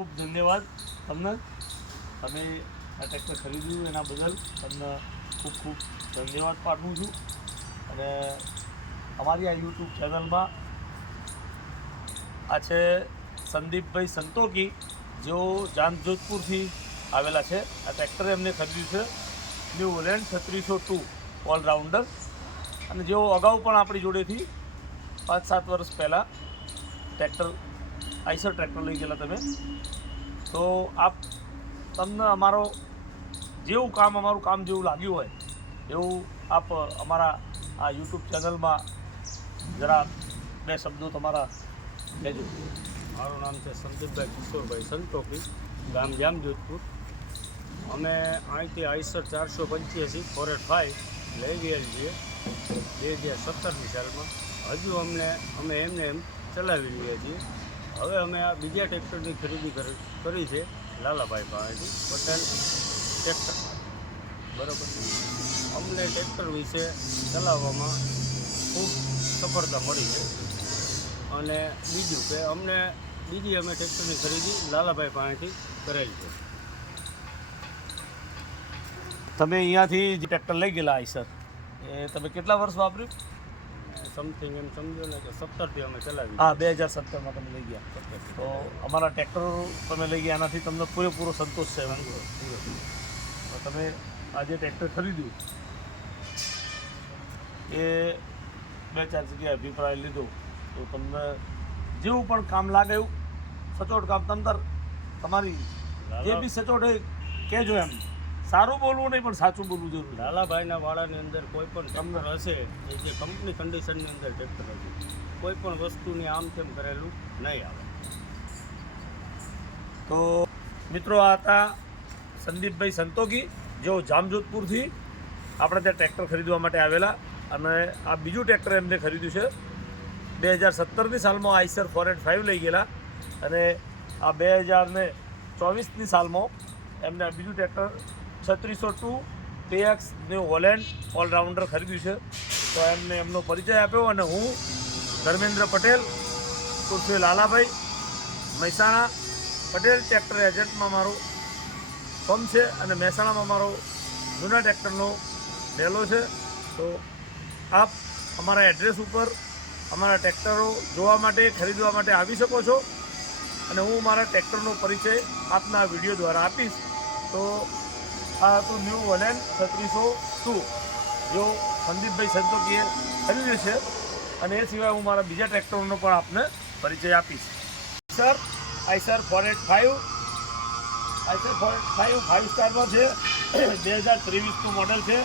ખૂબ ધન્યવાદ તમને. તમે આ ટ્રેક્ટર ખરીદ્યું એના બદલ તમને ખૂબ ખૂબ ધન્યવાદ પાઠવું છું. અને અમારી આ યુટ્યુબ ચેનલમાં આ છે સંદીપભાઈ સંતોકી, જેઓ જામજોધપુરથી આવેલા છે. આ ટ્રેક્ટર એમને ખરીદ્યું છે. ન્યૂ ઓલેન્ડ છત્રીસો ટુ ઓલરાઉન્ડર અને જેઓ અગાઉ પણ આપણી જોડેથી પાંચ સાત વર્ષ પહેલાં ટ્રેક્ટર આઈસર ટ્રેક્ટર લઈ ગયેલા તમે. તો આપ તમને અમારો જેવું કામ, અમારું કામ જેવું લાગ્યું હોય, એવું આપ અમારા આ યુટ્યુબ ચેનલમાં જરા બે શબ્દો તમારા લેજો મારું નામ છે સંદીપભાઈ કિશોરભાઈ સંતોકી ગામ જામજોધપુર. અમે અહીંથી આઈસર ચારસો પંચ્યાસી ફોરેટ ફાઈવ લઈ ગયેલ છીએ, બે હજાર સત્તરની સાલમાં. હજુ અમને, અમે એમને એમ ચલાવી રહ્યા છીએ. હવે અમે આ બીજા ટ્રેક્ટરની ખરીદી કરી છે, લાલાભાઈ પાસેથી પટેલ ટ્રેક્ટર. બરાબર? અમને ટ્રેક્ટર વિશે ચલાવવામાં ખૂબ સફળતા મળી છે. અને બીજું કે અમને બીજી અમે ટ્રેક્ટરની ખરીદી લાલાભાઈ પાસેથી કરેલી છે. તમે અહીંયાથી જે ટ્રેક્ટર લઈ ગયેલા આઈસર એ તમે કેટલા વર્ષ વાપર્યું? સમથિંગ એમ સમજો ને કે સત્તરથી અમે ચલાવી હા બે હજાર સત્તરમાં તમે લઈ ગયા. તો અમારા ટ્રેક્ટર તમે લઈ ગયા એનાથી તમને પૂરેપૂરો સંતોષ છે તમે આજે ટ્રેક્ટર ખરીદ્યું એ બે ચાર જગ્યાએ અભિપ્રાય લીધો. તો તમને જેવું પણ કામ લાગે એવું સચોટ કામ તમતર તમારી જે બી સચોટ હોય કહેજો એમ. સારું બોલવું નહીં પણ સાચું બોલવું જરૂરી. લાલાભાઈના વાળાની અંદર કોઈ પણ ટ્રેક્ટર હશે એ જે કંપની કન્ડિશનની અંદર ટ્રેક્ટર હશે કોઈ પણ વસ્તુની આમ તેમ કરેલું નહીં આવે. તો મિત્રો આ હતા સંદીપભાઈ સંતોગી જેઓ જામજોધપુરથી આપણે ત્યાં ટ્રેક્ટર ખરીદવા માટે આવેલા. અને આ બીજું ટ્રેક્ટર એમને ખરીદ્યું છે. બે હજાર સત્તરની સાલમાં આઈસર ફોર એટ ફાઇવ લઈ ગયેલા. અને આ બે હજાર ને ચોવીસની સાલમાં એમને આ બીજું tractor છત્રીસો two TX New Holland allrounder ખરીદ્યું છે. તો એમને એમનો પરિચય આપ્યો અને હું ધર્મેન્દ્ર પટેલ, ઉર્ફે લાલાભાઈ મહેસાણા પટેલ ટ્રેક્ટર એજન્ટમાં મારો ફર્મ છે અને મહેસાણામાં મારો જૂના ટ્રેક્ટરનો ડેલો છે. તો આપ અમારા એડ્રેસ ઉપર અમારા ટ્રેક્ટરો જોવા માટે, ખરીદવા માટે આવી શકો છો અને હું મારા ટ્રેક્ટરનો પરિચય આપના વીડિયો દ્વારા આપીશ. તો આ હતું ન્યૂ વલેન છત્રીસો ટુ જો સંદીપભાઈ સંતોકીએ ખરીદ્યું છે અને એ સિવાય હું મારા બીજા ટ્રેક્ટરોનો પણ આપને પરિચય આપીશ. Sir Eicher four eight five Eicher four eight five five સ્ટારમાં છે. બે હજાર ત્રેવીસનું મોડલ છે.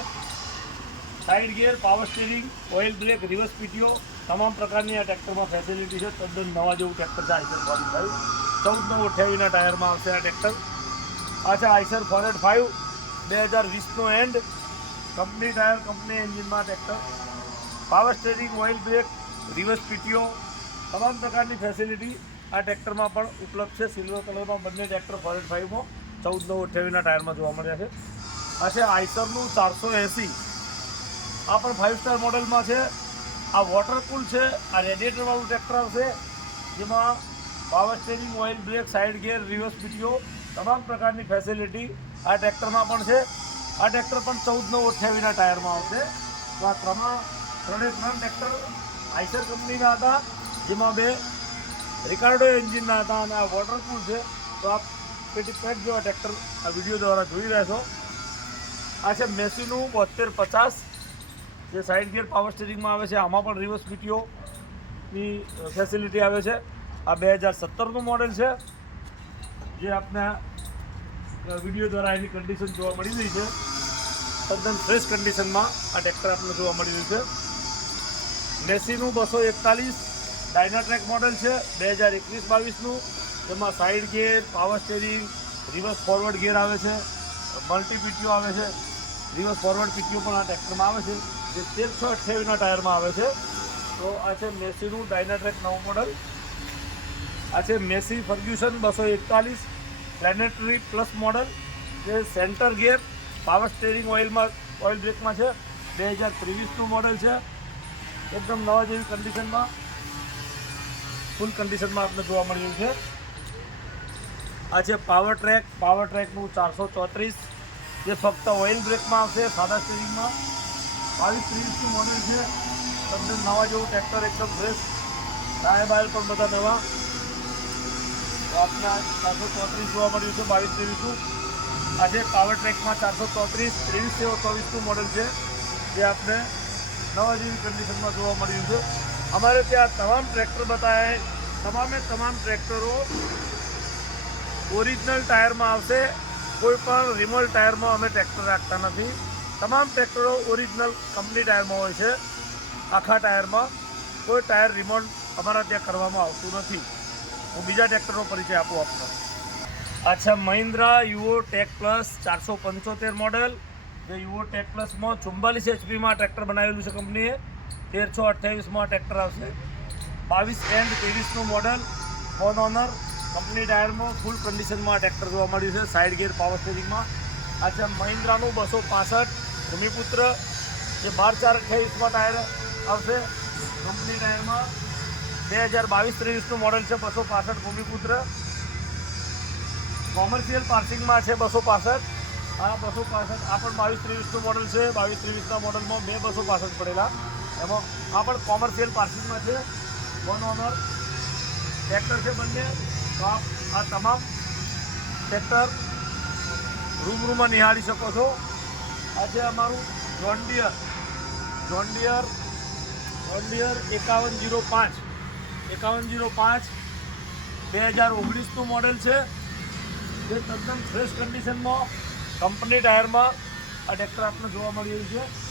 Side gear power steering oil brake reverse PTO તમામ પ્રકારની આ ટ્રેક્ટરમાં ફેસિલિટી છે. તદ્દન નવા જેવું ટ્રેક્ટર છે આઈસર ફોર ફાઇવ ચૌદ નવ અઠ્યાવીસના ટાયરમાં આવશે આ ટ્રેક્ટર. અચ્છા આઈસર ફોર એટ ફાઇવ બે હજાર વીસનો એન્ડ કંપની ટાયર કંપની એન્જિનમાં tractor power steering oil brake reverse PTO તમામ પ્રકારની ફેસિલિટી આ ટ્રેક્ટરમાં પણ ઉપલબ્ધ છે. સિલ્વર કલરમાં બંને ટ્રેક્ટર ફોરેટ ફાઇવમાં ચૌદ નવ અઠ્યાવીસના ટાયરમાં જોવા મળ્યા છે. આ છે આઈસરનું ચારસો એંસી. આ પણ ફાઇવ સ્ટાર મોડલમાં છે. આ વોટરકૂલ છે. આ રેડિએટરવાળું ટ્રેક્ટર આવશે. જેમાં power steering oil brake side gear reverse PTO તમામ પ્રકારની ફેસિલિટી આ ટ્રેક્ટરમાં પણ છે. આ ટ્રેક્ટર પણ ચૌદ નવ અઠ્યાવીસના ટાયરમાં આવશે. તો આ ત્રણ ત્રણે ત્રણ ટ્રેક્ટર આઈસર કંપનીના હતા, જેમાં બે રિકાર્ડો એન્જિનના હતા અને આ વોટરપ્રૂફ છે. તો આપ પેટી પેટ જેવા ટ્રેક્ટર આ વીડિયો દ્વારા જોઈ રહ્યા છો આ છે મેસીનું બોતેર પચાસ, જે સાઇડ ગિયર પાવર સ્ટીરિંગમાં આવે છે. આમાં પણ રિવર્સ પીટીઓની ફેસિલિટી આવે છે. આ બે હજાર સત્તરનું મોડેલ છે. જે આપને વીડિયો દ્વારા એની કન્ડિશન જોવા મળી રહી છે. તદ્દન ફ્રેશ કન્ડિશનમાં આ ટ્રેક્ટર આપણને જોવા મળી રહ્યું છે. મેસીનું બસો એકતાલીસ ડાયનાટ્રેક મોડલ છે, બે હજાર એકવીસ બાવીસનું. એમાં side gear power steering reverse forward gear આવે છે મલ્ટી પીટીઓ આવે છે રિવર્સ ફોરવર્ડ પીટીઓ પણ આ ટ્રેક્ટરમાં આવે છે. જે તેરસો અઠ્યાવીસના ટાયરમાં આવે છે. તો આ છે મેસીનું ડાયનાટ્રેક નવું મોડલ આ છે મેસી ફર્ગ્યુસન બસો એકતાલીસ પ્લેનેટરી પ્લસ મોડલ જે સેન્ટર ગેર પાવર સ્ટેરિંગ ઓઇલમાં ઓઇલ બ્રેકમાં છે. બે હજાર ત્રેવીસનું મોડલ છે. એકદમ નવા જેવી કન્ડિશનમાં ફૂલ કન્ડિશનમાં આપણે જોવા મળ્યું છે. આ છે પાવર ટ્રેક પાવર ટ્રેકનું ચારસો ચોત્રીસ. જે ફક્ત ઓઇલ બ્રેકમાં આવશે, સાદા સ્ટેરિંગમાં બાવીસ ત્રીસનું મોડેલ છે. તમને નવા જેવું ટ્રેક્ટર એકદમ ફ્રેશ ટાયર બાયર પણ બધા નવા. તો આપને ચારસો ચોત્રીસ જોવા મળ્યું છે, બાવીસ ત્રેવીસનું આજે પાવર ટ્રેકમાં ચારસો ચોત્રીસ, ત્રેવીસ એવો ચોવીસનું મોડેલ છે, જે આપણે નવા જેવી કન્ડિશનમાં જોવા મળ્યું છે. અમારે ત્યાં તમામ ટ્રેક્ટર બતાવે, તમામે તમામ ટ્રેક્ટરો ઓરિજિનલ ટાયરમાં આવશે, કોઈ પણ રિમોલ ટાયરમાં અમે ટ્રેક્ટર રાખતા નથી. તમામ ટ્રેક્ટરો ઓરિજિનલ કંપની ટાયરમાં હોય છે, આખા ટાયરમાં કોઈ ટાયર રિમોલ અમારા ત્યાં કરવામાં આવતું નથી. હું બીજા ટ્રેક્ટરનો પરિચય આપું આપનો. અચ્છા, મહિન્દ્રા યુઓ ટેક પ્લસ ચારસો પંચોતેર મોડલ. જે યુઓ ટેક પ્લસમાં ચુમ્બાલીસ એચપીમાં ટ્રેક્ટર બનાવેલું છે કંપનીએ. તેરસો અઠ્યાવીસમાં ટ્રેક્ટર આવશે. બાવીસ એન્ડ ત્રેવીસનું મોડલ. Phone owner. કંપની ટાયરમાં ફૂલ કન્ડિશનમાં ટ્રેક્ટર જોવા મળ્યું છે. સાઇડ ગેર પાવર સ્ટેરિંગમાં અચ્છા, મહિન્દ્રાનું બસો પાસઠ ભૂમિપુત્ર. જે બાર ચાર અઠ્યાવીસમાં ટાયર આવશે. કંપની ટાયરમાં બે હજાર બાવીસ ત્રેવીસનું મોડલ છે બસો પાસઠ ભૂમિપુત્ર. કોમર્શિયલ પાર્સિંગમાં છે બસો પાસઠ. આ બસો પાસઠ આ પણ બાવીસ ત્રેવીસનું મોડલ છે. બાવીસ ત્રેવીસના મોડલમાં બે બસો પાસઠ પડેલા. એમાં આ પણ કોમર્શિયલ પાર્સિંગમાં છે. વન ઓનર ટ્રેક્ટર છે બંને. તો આ તમામ ટ્રેક્ટર રૂબરૂમાં નિહાળી શકો છો. આ છે અમારું John Deere John Deere John Deere એકાવન જીરો પાંચ. એકાવન જીરો પાંચ, બે હજાર ઓગણીસનું મોડેલ છે. જે તદ્દન ફ્રેશ કન્ડિશનમાં કંપની ટાયરમાં આ ટ્રેક્ટર આપને જોવા મળી રહ્યું છે.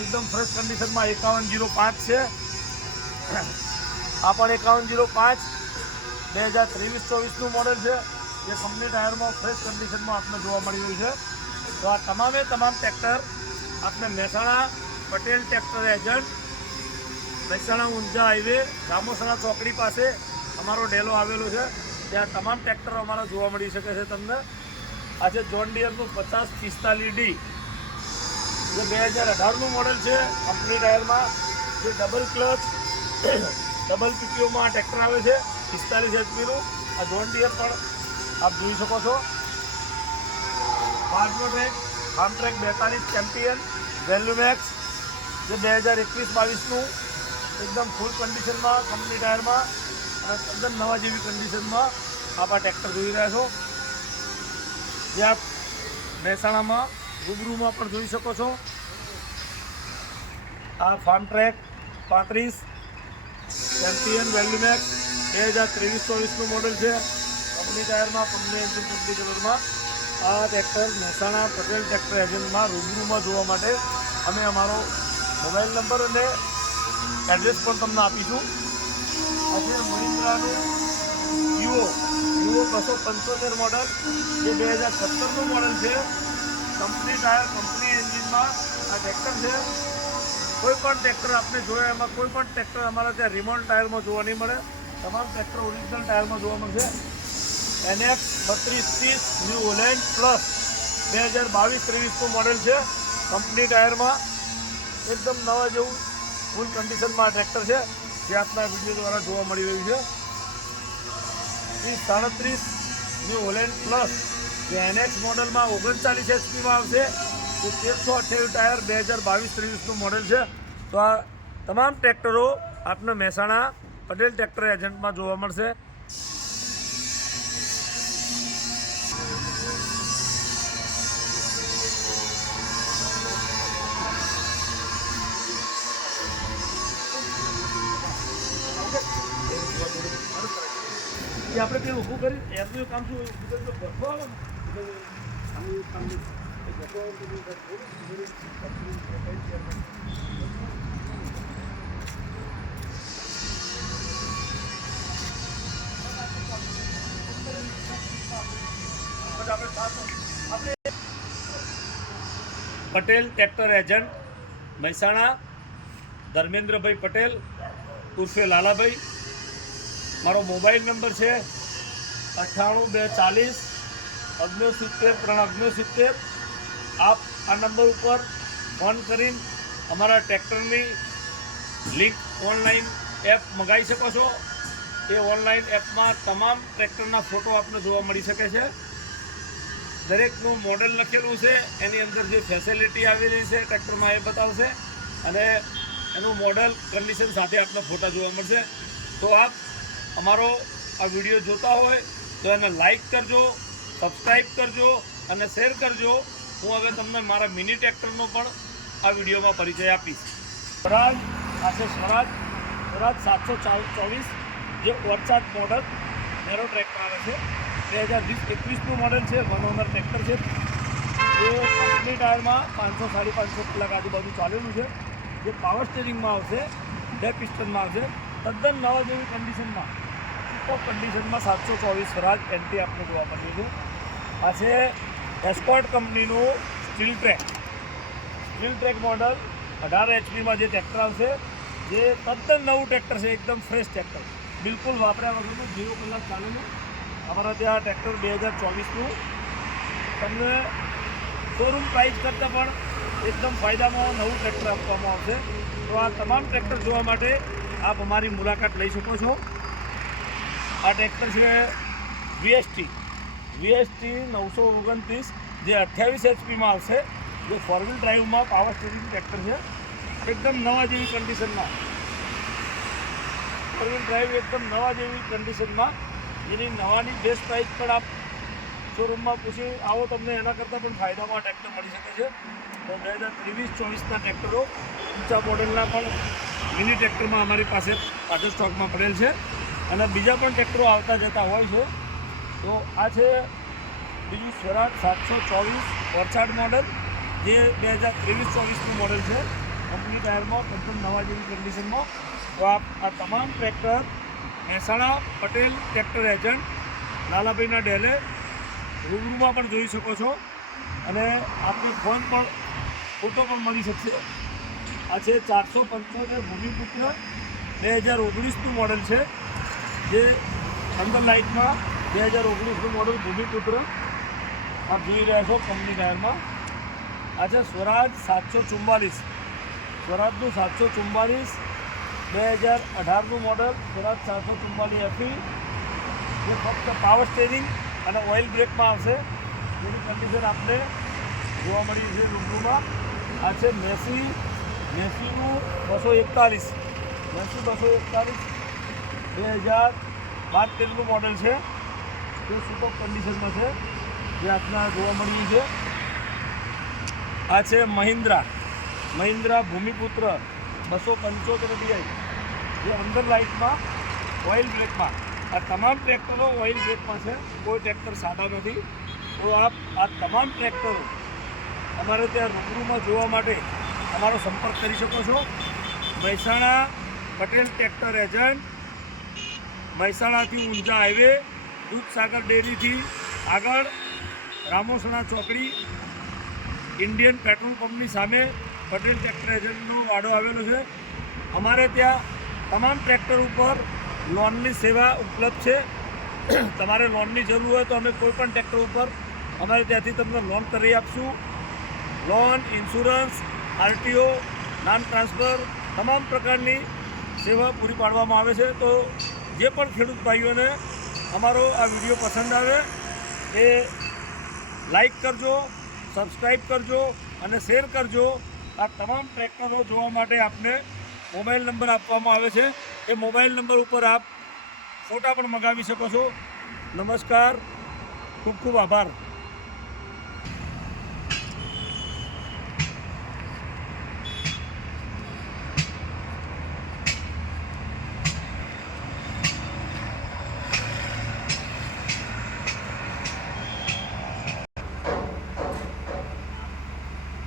એકદમ ફ્રેશ કન્ડિશનમાં એકાવન જીરો પાંચ છે. આ પણ એકાવન જીરો પાંચ, બે હજાર ત્રેવીસ ચોવીસનું મોડેલ છે. જે કંપની ટાયરમાં ફ્રેશ કન્ડિશનમાં આપને જોવા મળી રહ્યું છે. તો આ તમામે તમામ ટ્રેક્ટર આપને Mahesana, Patel tractor agent Mahesana Unjha highway Ramosana ચોકડી પાસે અમારો ડેલો આવેલો છે. ત્યાં તમામ ટ્રેક્ટરો અમારા જોવા મળી શકે છે તમને. આજે જોન ડિયરનું પચાસ પિસ્તાલીસ ડી, જે બે હજાર અઢારનું મોડેલ છે. કંપની ટાયરમાં જે ડબલ ક્લચ ડબલ પીપીઓમાં આ ટ્રેક્ટર આવે છે, પિસ્તાલીસ એચપીનું. આ જોન ડિયર પણ આપ જોઈ શકો છો. પાંચમો ટ્રેક ફાર્મ ટ્રેક બેતાલીસ ચેમ્પિયન વેલ્યુમેક્સ જે બે હજાર એકવીસ બાવીસનું એકદમ ફૂલ કન્ડિશનમાં કંપની ટાયરમાં અને તદ્દન નવા જેવી કન્ડિશનમાં આપ આ ટ્રેક્ટર જોઈ રહ્યા છો. જે આપ મહેસાણામાં, રૂબરૂમાં પણ જોઈ શકો છો. આ ફાર્મ ટ્રેક પાંત્રીસ ચેમ્પિયન વેલ્યુમેક્સ બે હજાર ત્રેવીસ ચોવીસનું મોડલ છે. કંપની ટાયરમાં કંપની એન્જિન કંપની કલરમાં આ ટ્રેક્ટર મહેસાણા પટેલ ટ્રેક્ટર એજન્ટમાં રૂબરૂમાં જોવા માટે અમે અમારો મોબાઈલ નંબર અને એડ્રેસ પણ તમને આપીશું. આજે મહિન્દ્રાનું યુઓ યુઓ બસો પંચોતેર મોડલ જે બે હજાર સત્તરનું મોડલ છે. કંપની ટાયર કંપની એન્જિનમાં આ ટ્રેક્ટર છે. કોઈ પણ ટ્રેક્ટર આપણે જોયા એમાં, કોઈ પણ ટ્રેક્ટર અમારા ત્યાં રિમોટ ટાયરમાં જોવા નહીં મળે. તમામ ટ્રેક્ટર ઓરિજિનલ ટાયરમાં જોવા મળશે. એનએક્સ બત્રીસ ત્રીસ ન્યૂ ઓલેન્ડ પ્લસ બે હજાર બાવીસ ત્રેવીસનું મોડેલ છે. કંપની ટાયરમાં એકદમ નવા જેવું ફૂલ કન્ડિશનમાં ટ્રેક્ટર છે. જે આપના વીડિયો દ્વારા જોવા મળી રહ્યું છે. ત્રીસ સાડત્રીસ ન્યૂ હોલેન્ડ પ્લસ જે એનએક્સ મોડલમાં ઓગણચાલીસ એચપીમાં આવશે. જે તેરસો અઠ્યાવીસ ટાયર બે હજાર બાવીસ ત્રેવીસનું મોડેલ છે. તો આ તમામ ટ્રેક્ટરો આપને મહેસાણા પટેલ ટ્રેક્ટર એજન્ટમાં જોવા મળશે. એ આપણે તે ઊભું કરી એમનું કામ શું ઊભું તો ગઠો આવે પટેલ ટ્રેક્ટર એજન્ટ મહેસાણા, ધર્મેન્દ્રભાઈ પટેલ, ઉર્ફે લાલાભાઈ. મારો મોબાઈલ નંબર છે અઠ્ઠાણું બે ચાલીસ અગ્નિસિત્તેર ત્રણ અગ્નિસિત્તેર. આપ આ નંબર ઉપર ફોન કરીને અમારા ટ્રેક્ટરની લિંક ઓનલાઈન એપ મંગાવી શકો છો. એ ઓનલાઈન એપમાં તમામ ટ્રેક્ટરના ફોટો આપને જોવા મળી શકે છે. દરેકનું મોડેલ લખેલું છે. એની અંદર જે ફેસિલિટી આવેલી છે ટ્રેક્ટરમાં એ બતાવશે. અને એનું મોડલ કન્ડિશન સાથે આપને ફોટા જોવા મળશે. તો આપ અમારો આ વીડિયો જોતા હોય તો એને લાઈક કરજો સબસ્ક્રાઈબ કરજો અને શેર કરજો. હું હવે તમને મારા મિની ટ્રેક્ટરનો પણ આ વિડીયોમાં પરિચય આપીશ. સ્વરાજ આ સ્વરાજ સ્વરાજ સાતસો ચોવીસ, જે વરસાદ મોડલ નેરો ટ્રેક્ટર આવે છે. બે હજાર વીસ, એકવીસનું મોડલ છે વન ઓનર ટ્રેક્ટર છે. જે કંપની ટાયરમાં પાંચસો, સાડી પાંચસો કલાક આજુબાજુ ચાલેલું છે. જે પાવર સ્ટેરિંગમાં આવશે, બે પિસ્ટનમાં આવશે. તદ્દન નવા જેવી કન્ડિશનમાં સુપર કન્ડિશનમાં સાતસો ચોવીસ ફરાજ એન્ટી આપણે જોવા મળ્યું છે આ છે એસ્કોર્ટ કંપનીનું steel track steel track model અઢાર એચપીમાં જે ટ્રેક્ટર આવશે, જે તદ્દન નવું ટ્રેક્ટર છે, એકદમ ફ્રેશ ટ્રેક્ટર બિલકુલ વાપર્યા વગરનું જીરો કલાક ચાલેલું અમારા ત્યાં ટ્રેક્ટર બે હજાર ચોવીસનું. તમને શોરૂમ પ્રાઇસ કરતાં પણ એકદમ ફાયદામાં નવું ટ્રેક્ટર આપવામાં આવશે. તો આ તમામ ટ્રેક્ટર જોવા માટે આપ અમારી મુલાકાત લઈ શકો છો. આ ટ્રેક્ટર છે વીએસટી. વીએસટી નવસો ઓગણત્રીસ જે અઠ્યાવીસ એચપીમાં આવશે, જે ફોર વ્હીલ ડ્રાઈવમાં પાવર સ્ટેરિંગ ટ્રેક્ટર છે. એકદમ નવા જેવી કન્ડિશનમાં ફોર વ્હીલ ડ્રાઈવ એકદમ નવા જેવી કન્ડિશનમાં જેની નવાની બેસ્ટ પ્રાઇસ પણ આપ શોરૂમમાં પૂછી આવો તમને, એના કરતાં પણ ફાયદામાં ટ્રેક્ટર મળી શકે છે. તો બે હજાર ત્રેવીસ ચોવીસના ટ્રેક્ટરો ઊંચા મોડેલના પણ મિની ટ્રેક્ટરમાં અમારી પાસે પાછળ સ્ટોકમાં પડેલ છે. અને બીજા પણ ટ્રેક્ટરો આવતા જતા હોય છે. તો આ છે બીજું સ્વરાજ સાતસો ચોવીસ ઓર્ચાર્ડ મોડલ જે બે હજાર ત્રેવીસ ચોવીસનું મોડલ છે. કંપની ટાયરમાં એકદમ નવા જેવી કન્ડિશનમાં તો આપ આ તમામ tractor Mehsana, Patel tractor agent લાલાભાઈના ડેલે રૂબરૂમાં પણ જોઈ શકો છો. અને આપને ફોન પણ ફોટો પણ મળી શકશે. આ છે ચારસો પંચોતેર ભૂમિપુત્ર બે હજાર ઓગણીસનું મોડલ છે. જે અંદર લાઇટમાં બે હજાર ઓગણીસનું મોડલ ભૂમિપુત્ર આપ જોઈ રહ્યા છો કંપની ટાયરમાં. આ સ્વરાજ સાતસો ચુમ્માલીસ સ્વરાજનું સાતસો ચુમ્માલીસ બે હજાર અઢારનું મોડલ સ્વરાજ સાતસો ચુમ્માલીસ હતી. જે ફક્ત પાવર સ્ટેરિંગ અને ઓઇલ બ્રેકમાં આવશે. જેની કન્ડિશન આપણે જોવા મળી છે રૂબરૂમાં. આ છે મેસી મેસીનું બસો એકતાલીસ મેસી બસો એકતાલીસ બે હજાર બાર તેરનું મોડલ છે. તે સુપર કન્ડિશનમાં છે, જે આપના જોવા મળ્યું છે. આ છે મહિન્દ્રા. મહિન્દ્રા ભૂમિપુત્ર બસો પંચોતેર ડીઆઈ જે અંદર લાઇટમાં ઓઇલ બ્રેકમાં આ તમામ ટ્રેક્ટરો ઓઇલ બ્રેકમાં છે. કોઈ ટ્રેક્ટર સાદા નથી. તો આપ આ તમામ ટ્રેક્ટરો અમારે ત્યાં રૂબરૂમાં જોવા માટે અમારો સંપર્ક કરી શકો છો. મહેસાણા પટેલ ટ્રેક્ટર એજન્ટ મહેસાણાથી ઊંઝા હાઈવે, દૂધસાગર ડેરીથી આગળ રામોસણા ચોકડી, ઇન્ડિયન પેટ્રોલ પંપની સામે પટેલ ટ્રેક્ટર એજન્ટનો વાડો આવેલો છે. અમારે ત્યાં તમામ ટ્રેક્ટર ઉપર લોનની સેવા ઉપલબ્ધ છે. તમારે લોનની જરૂર હોય તો અમે કોઈ પણ ટ્રેક્ટર ઉપર અમારે ત્યાંથી તમને લોન કરી આપશું. લોન, ઇન્સ્યોરન્સ, આરટીઓ, નાન ટ્રાન્સફર, તમામ પ્રકારની સેવા પૂરી પાડવામાં આવે છે. તો જે પણ ખેડૂત ભાઈઓને અમારો આ વીડિયો પસંદ આવે એ લાઈક કરજો સબસ્ક્રાઈબ કરજો અને શેર કરજો. આ તમામ ટ્રેક્ટરો જોવા માટે આપને મોબાઈલ નંબર આપવામાં આવે છે. એ મોબાઈલ નંબર ઉપર આપ ફોટા પણ મંગાવી શકો છો. નમસ્કાર. ખૂબ ખૂબ આભાર.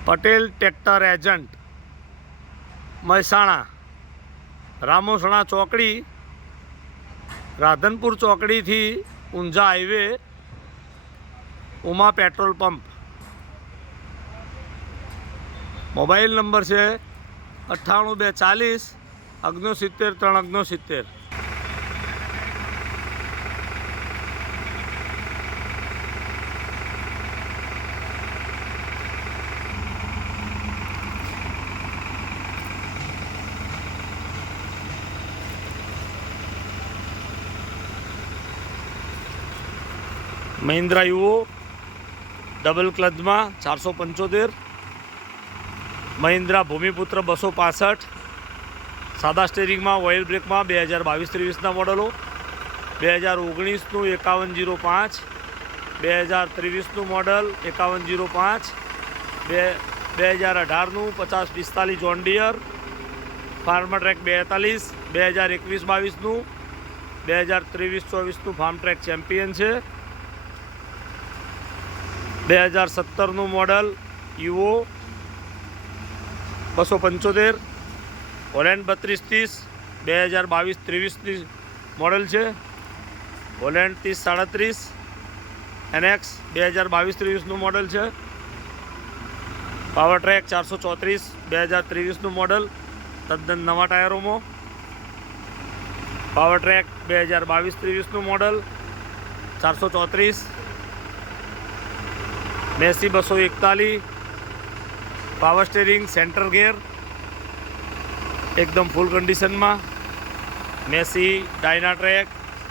Patel tractor agent, Mehsana. રામોસણા ચોકડી, Radhanpur ચોકડીથી Unjha highway, Uma petrol pump. Mobile number છે અઠ્ઠાણું બે ચાલીસ અગ્નો સિત્તેર ત્રણ અગ્નો સિત્તેર મહિન્દ્રા યુઓ ડબલ ક્લચમાં ચારસો પંચોતેર, મહિન્દ્રા ભૂમિપુત્ર બસો પાસઠ, સાદા સ્ટેરિંગમાં ઓઇલ બ્રેકમાં બે હજાર બાવીસ ત્રેવીસના મોડલો, બે હજાર ઓગણીસનું એકાવન જીરો પાંચ, બે હજાર ત્રેવીસનું મોડલ એકાવન જીરો પાંચ, બે બે હજાર અઢારનું પચાસ પિસ્તાલીસ જોન ડિયર ફાર્મર ટ્રેક બેતાલીસ, બે હજાર એકવીસ બાવીસનું, બે હજાર ત્રેવીસ ચોવીસનું ફાર્મ ટ્રેક ચેમ્પિયન છે. બે હજાર સત્તરનું મોડલ યુઓ બસો પંચોતેર, હોલેન્ડ બત્રીસ ત્રીસ, બે હજાર બાવીસ ત્રેવીસની મોડલ છે. હોલેન્ડ ત્રીસ સાડત્રીસ, એનએક્સ બે હજાર બાવીસ ત્રેવીસનું મોડલ છે. પાવર ટ્રેક ચારસો ચોત્રીસ, બે હજાર ત્રેવીસનું મોડલ તદ્દન નવા ટાયરોમાં. પાવર ટ્રેક બે હજાર બાવીસ ત્રેવીસનું મોડલ ચારસો ચોત્રીસ મેસી બસો એકતાલીસ. પાવર સ્ટેરિંગ સેન્ટર ગેર એકદમ ફૂલ કન્ડિશનમાં મેસી ડાયના ટ્રેક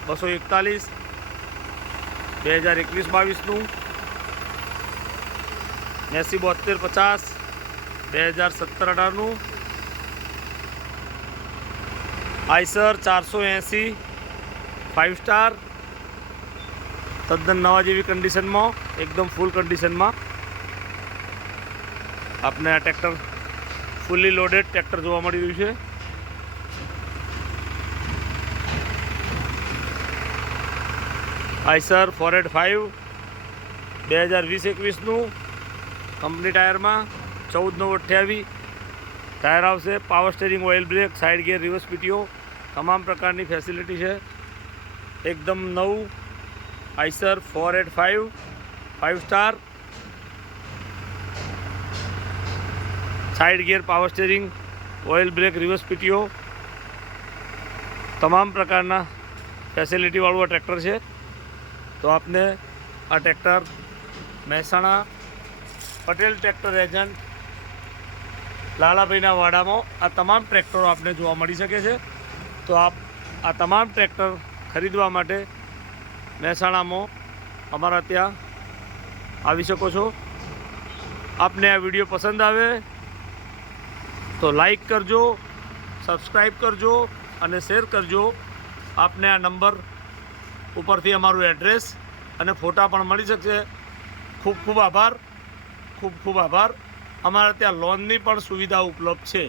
બસો એકતાલીસ. બે હજાર એકવીસ બાવીસનું. મેસી બોતેર પચાસ. બે હજાર સત્તર અઢારનું. આઈસર ચારસો એંસી. ફાઇવ સ્ટાર તદ્દન નવા જેવી કન્ડિશનમાં એકદમ ફૂલ કન્ડિશનમાં આપને આ ટ્રેક્ટર ફૂલી લોડેડ ટ્રેક્ટર જોવા મળી રહ્યું છે. આઈસર ફોર એટ ફાઇવ બે હજાર વીસ એકવીસનું કંપની ટાયરમાં ચૌદ નવ અઠ્યાવીસ ટાયર આવશે power steering oil brake side gear reverse PTO તમામ પ્રકારની ફેસિલિટી છે. એકદમ નવું Eicher four eight five five star side gear power steering oil brake reverse PTO તમામ પ્રકારના ફેસિલિટીવાળું આ ટ્રેક્ટર છે. તો આપને આ tractor Mehsana Patel tractor agent લાલાભાઈના વાડામાં આ તમામ ટ્રેક્ટરો આપને જોવા મળી શકે છે. તો આપ આ તમામ ટ્રેક્ટર ખરીદવા માટે મહેસાણામાં અમારા ત્યાં આવી શકો છો. આપને આ વીડિયો પસંદ આવે તો લાઈક કરજો સબસ્ક્રાઈબ કરજો અને શેર કરજો. આપને આ નંબર ઉપરથી અમારું એડ્રેસ અને ફોટા પણ મળી શકશે. ખૂબ ખૂબ આભાર, ખૂબ ખૂબ આભાર. અમારા ત્યાં લોનની પણ સુવિધા ઉપલબ્ધ છે.